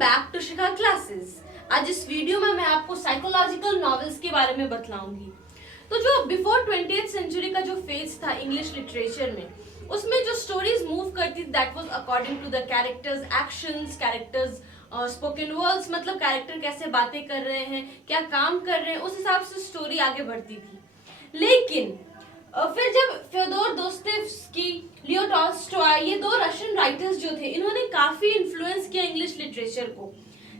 Back to Shikha classes. आज इस video में मैं आपको साइकोलॉजिकल नॉवेल्स के बारे में बतलाऊंगी। तो जो बिफोर 20th सेंचुरी का जो फेज था इंग्लिश लिटरेचर में, उसमें जो स्टोरीज मूव करती थी that was according to the characters actions, characters spoken words, मतलब कैरेक्टर कैसे बातें कर रहे हैं, क्या काम कर रहे हैं, उस हिसाब से स्टोरी आगे बढ़ती थी। लेकिन फिर जब फ्योदोर दोस्तोयेव्स्की, लियो टॉल्स्टॉय, ये दो रशियन राइटर्स जो थे, इन्होंने काफी इन्फ्लुएंस किया इंग्लिश लिटरेचर को।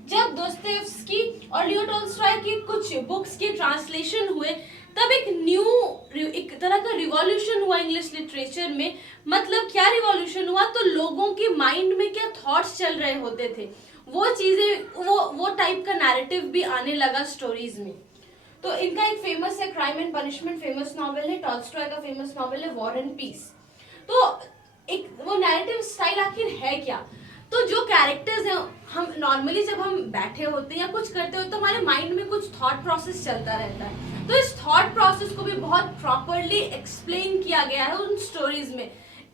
जब दोस्तोयेव्स्की और लियो टॉल्स्टॉय की कुछ बुक्स के ट्रांसलेशन हुए, तब एक तरह का रिवॉल्यूशन हुआ इंग्लिश लिटरेचर में। मतलब क्या रिवॉल्यूशन हुआ, तो लोगों के माइंड में क्या थॉट्स चल रहे होते थे, वो चीजें, वो टाइप का नैरेटिव भी आने लगा स्टोरीज में। तो इनका एक फेमस है crime and punishment, famous novel है। टॉल्स्टॉय का फेमस नॉवेल है वॉर एंड पीस। तो एक वो नैरेटिव स्टाइल आखिर है क्या, तो जो कैरेक्टर्स हैं, हम नॉर्मली जब हम बैठे होते हैं या कुछ करते हो तो हमारे माइंड में कुछ थॉट प्रोसेस चलता रहता है। तो इस थॉट प्रोसेस को भी बहुत प्रॉपरली एक्सप्लेन किया गया है उन स्टोरीज में।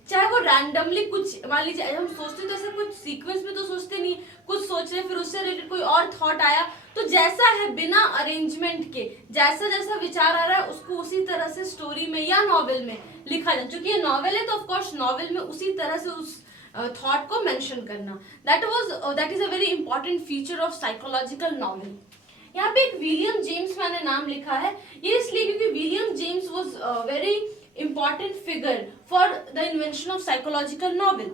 चाहे वो रैंडमली कुछ, मान लीजिए हम सोचते तो ऐसा कुछ सीक्वेंस में तो सोचते नहीं, कुछ सोच रहे फिर उससे रिलेटेड कोई और थॉट आया, तो जैसा है बिना अरेंजमेंट के जैसा जैसा विचार आ रहा है उसको उसी तरह से स्टोरी में या नॉवेल में लिखा जाए। चूंकि ये नॉवेल है तो ऑफकोर्स नॉवेल में उसी तरह से उस थॉट को मेंशन करना, that is a very important feature of psychological novel. यहाँ पे एक विलियम जेम्स मैंने नाम लिखा है, ये इसलिए क्योंकि William James was very important figure for the invention of psychological novel.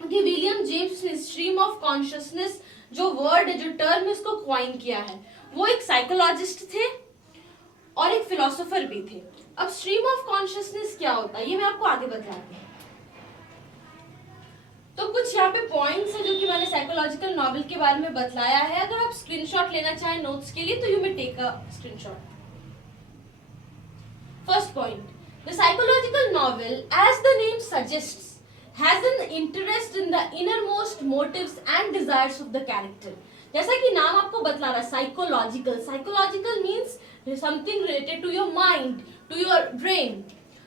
क्योंकि विलियम जेम्स ने स्ट्रीम ऑफ कॉन्शियसनेस जो वर्ड है, जो टर्म है, इसको क्वाइन किया है। वो एक साइकोलॉजिस्ट थे और एक फिलोसोफर भी थे। अब स्ट्रीम ऑफ कॉन्शियसनेस क्या होता है ये मैं आपको आगे बताती हूँ। तो कुछ यहाँ पे पॉइंट्स है जो कि मैंने साइकोलॉजिकल नॉवेल के बारे में बतलाया है। अगर आप स्क्रीनशॉट लेना चाहें नोट्स के लिए तो you may take a screenshot. First point, the psychological novel, as the name suggests, has an interest in the innermost motives and desires of the character। जैसा कि नाम आपको बतला रहा है psychological, psychological means something related to your mind, to your brain.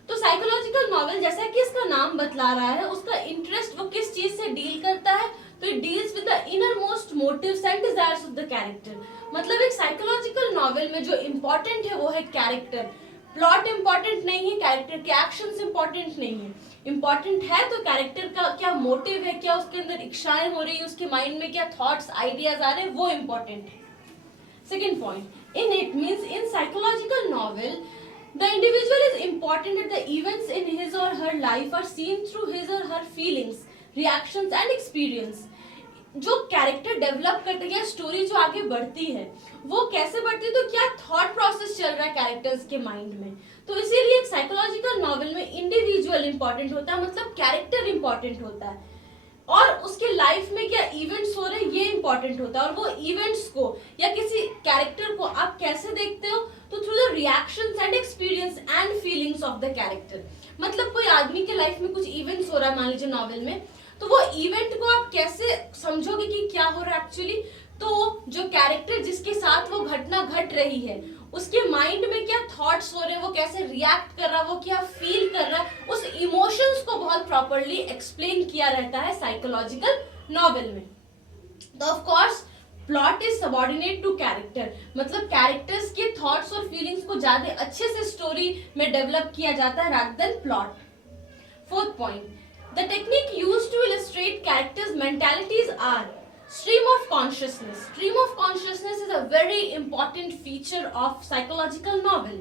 तो psychological novel, जैसा कि इसका नाम बतला रहा है, उसका इंटरेस्ट वो किस चीज से डील करता है, तो it deals with the inner most motives and desires of the character. मतलब एक साइकोलॉजिकल नॉवेल में जो इंपॉर्टेंट है वो है कैरेक्टर। प्लॉट इंपॉर्टेंट नहीं है, कैरेक्टर के एक्शंस इंपॉर्टेंट नहीं है। इंपॉर्टेंट है तो कैरेक्टर का क्या मोटिव है, क्या उसके अंदर इच्छाएं हो रही है, उसके माइंड में क्या थॉट्स, आइडियाज आ रहे हैं, वो इंपॉर्टेंट है। Second point, in it means in psychological novel the individual is important at the events in his or her life are seen through his or her feelings, reactions and experience. जो character develop करते हैं, story जो आगे बढ़ती है वो कैसे बढ़ती है, तो क्या थॉट प्रोसेस चल रहा है कैरेक्टर्स के माइंड में। तो इसीलिए एक साइकोलॉजिकल नॉवेल में इंडिविजुअल इंपॉर्टेंट होता है, मतलब कैरेक्टर इंपॉर्टेंट होता है, और उसके लाइफ में क्या इवेंट्स हो रहे हैं ये इंपॉर्टेंट होता है। और वो इवेंट्स को या किसी कैरेक्टर को आप कैसे देखते हो, तो through the reactions and experience and feelings of the character. मतलब कोई आदमी के लाइफ में कुछ इवेंट्स हो रहा है मान लीजिए नॉवेल में, तो वो इवेंट को आप कैसे समझोगे कि क्या हो रहा है एक्चुअली, तो जो कैरेक्टर जिसके साथ वो घटना घट रही है उसके माइंड में क्या थॉट्स हो रहे हैं, वो कैसे रिएक्ट कर रहा है, वो क्या फील कर रहा है, उस इमोशंस को बहुत प्रॉपर्ली एक्सप्लेन किया रहता है साइकोलॉजिकल नॉवेल में। तो of course plot is subordinate to character, मतलब कैरेक्टर्स के थॉट्स और फीलिंग्स को ज्यादा अच्छे से स्टोरी में डेवलप किया जाता है rather than plot. Fourth point, the technique used to illustrate characters' mentalities are stream of consciousness. Stream of consciousness is a very important feature of psychological novel.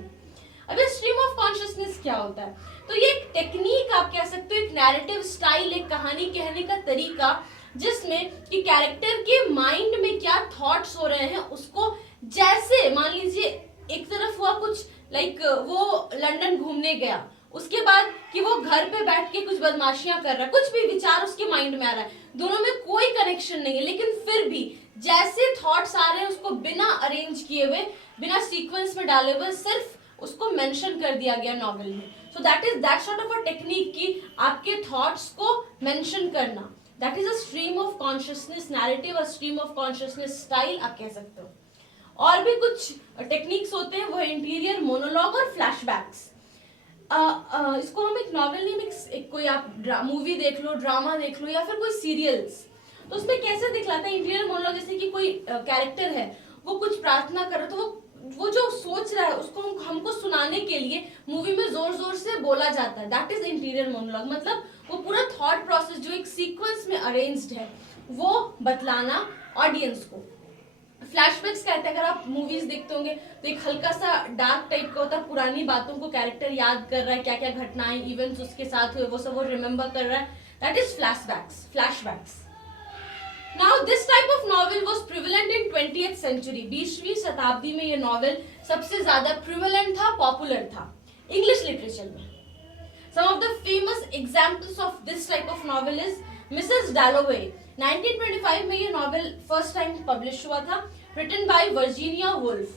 अब ये stream of consciousness क्या होता है, तो ये एक टेक्निक आप कह सकते हो, एक नैरेटिव स्टाइल, एक कहानी कहने का तरीका, जिसमें कि कैरेक्टर के माइंड में क्या थॉट्स हो रहे हैं उसको, जैसे मान लीजिए एक तरफ हुआ कुछ लाइक वो लंदन घूमने गया, उसके बाद कि वो घर पे बैठ के कुछ बदमाशियां कर रहा है, कुछ भी विचार उसके माइंड में आ रहा है, दोनों में कोई कनेक्शन नहीं है, लेकिन फिर भी जैसे थॉट्स आ रहे हैं उसको बिना अरेंज किए हुए, बिना सीक्वेंस में डाले हुए, सिर्फ उसको मेंशन कर दिया गया नॉवेल में। So that sort of a technique की आपके थॉट्स को मेंशन करना, that is a stream of consciousness narrative, a stream of consciousness style आप कह सकते हो। और भी कुछ टेक्निक्स होते हैं, वो इंटीरियर मोनोलॉग और फ्लैशबैक्स। इसको हम एक नॉवेल नहीं, एक कोई आप मूवी देख लो, ड्रामा देख लो, या फिर कोई सीरियल्स, तो उसमें कैसे दिखलाता है इंटीरियर मोनोलॉग, जैसे कि कोई कैरेक्टर है वो कुछ प्रार्थना कर रहा है, तो वो जो सोच रहा है उसको हमको सुनाने के लिए मूवी में जोर जोर से बोला जाता है, दैट इज इंटीरियर मोनोलॉग। मतलब वो पूरा थॉट प्रोसेस जो एक सीक्वेंस में अरेंज्ड है वो बतलाना ऑडियंस को। फ्लैशबैक्स कहते हैं, अगर आप मूवीज देखते होंगे तो एक हल्का सा डार्क टाइप का होता है, पुरानी बातों को कैरेक्टर याद कर रहा है, क्या क्या घटनाएं इवेंट्स उसके साथ हुए वो सब वो रिमेम्बर कर रहा है, that is flashbacks. Now this type of novel was prevalent in 20th century. 20वीं शताब्दी में ये नॉवेल सबसे ज्यादा प्रिवेलेंट था, पॉपुलर था इंग्लिश लिटरेचर में। Some of the famous examples of this type of novel is Mrs. Dalloway. 1925 में ये नॉवेल फर्स्ट टाइम पब्लिश हुआ था, written by Virginia Woolf.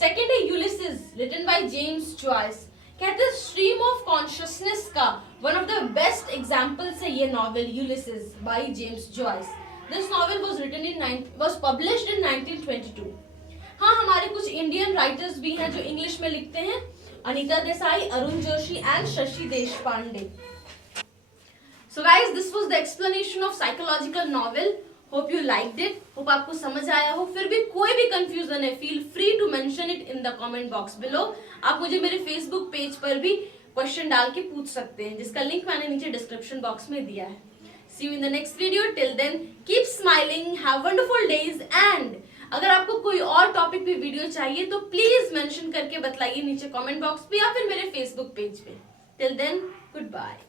Second है Ulysses, written by James Joyce. कहते हैं स्ट्रीम ऑफ कॉन्शियसनेस का one of the best examples है ये novel Ulysses by James Joyce. This novel was published in 1922. हाँ, हमारे कुछ इंडियन राइटर्स भी हैं जो इंग्लिश में लिखते हैं, Anita Desai, Arun Joshi and Shashi Deshpande. So guys, this was the explanation of psychological novel. Hope you liked it. Hope आपको समझ आया हो। फिर भी कोई भी कंफ्यूजन है, feel free to mention it in the comment box below. आप मुझे मेरे Facebook पेज पर भी क्वेश्चन डाल के पूछ सकते हैं, जिसका लिंक मैंने नीचे डिस्क्रिप्शन बॉक्स में दिया है। See you in the next video. Till then, keep smiling, have wonderful days, and अगर आपको कोई और टॉपिक पे वीडियो चाहिए तो प्लीज मेंशन करके बतलाइए नीचे कमेंट बॉक्स पे या फिर मेरे फेसबुक पेज पे। Till then, goodbye.